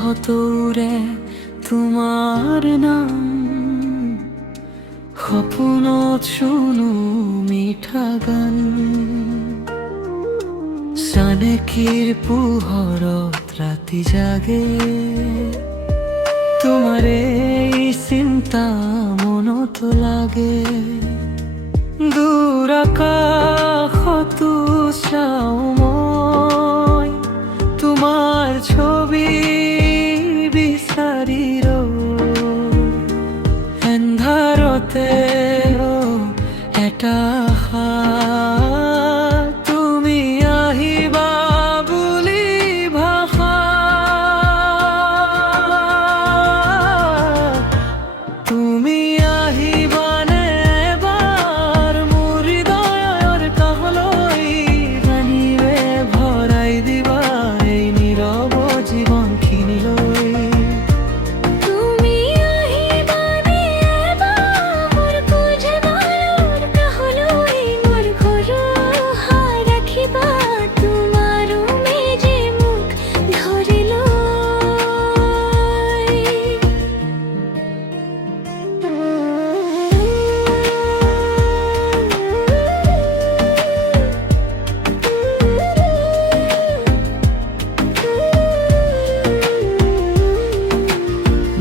হতৌৰে তোমাৰ নাম, সপোনত শুনো মিঠা গান। চানেকিৰ পোহৰত ৰাতি জাগে, তোমাৰ এই চিন্তা মনত লাগে। দূৰ আকাশতো চাওঁ মই তোমাৰ ছবি বিচাৰি এন্ধাৰতে এটা আশা, তুমি আহিবা বুলি ভাষা। তুমি আহিবানে এবাৰ মোৰ হৃদয়ৰ কাষলৈ, জানিবে ভৰাই দিবা এই নীৰৱ জীৱনখিনিলৈ।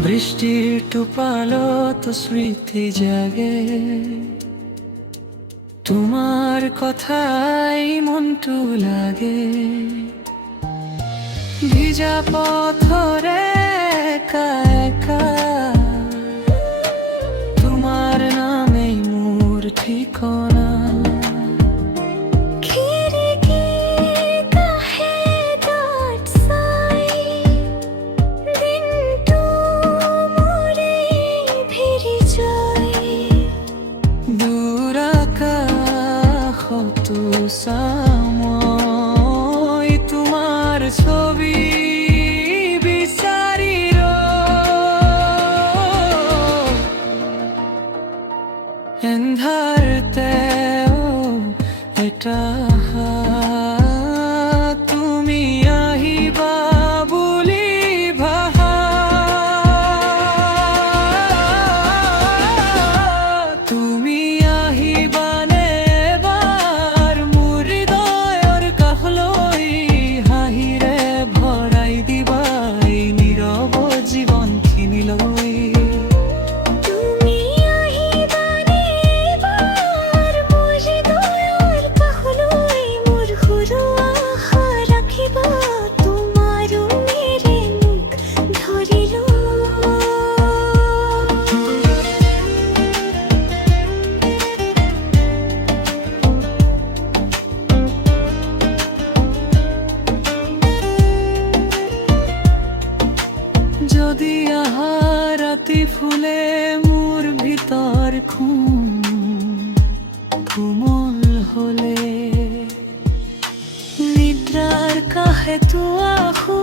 বৃষ্টিৰ টোপালত স্মৃতি জাগে, তোমাৰ কথাই মনটো লাগে। ভিজা পথৰে একা একা, তোমাৰ নামেই মোৰ ঠিকনা। মই তোমাৰ ছবি বিচাৰি এন্ধাৰতে এটা আশা, তুমি আহিবা বুলি ভাষা। তুমি আহিবানে এবাৰ মোৰ হৃদয়ৰ কাষলৈ, হাঁহিৰে ভৰাই দিবা এই নীৰৱ জীৱনখিনিলৈ। যদি আহা ৰাতি ফুলে মোৰ ভিতৰ কোমল হলে, নিদ্ৰাৰ কাষে তো আহো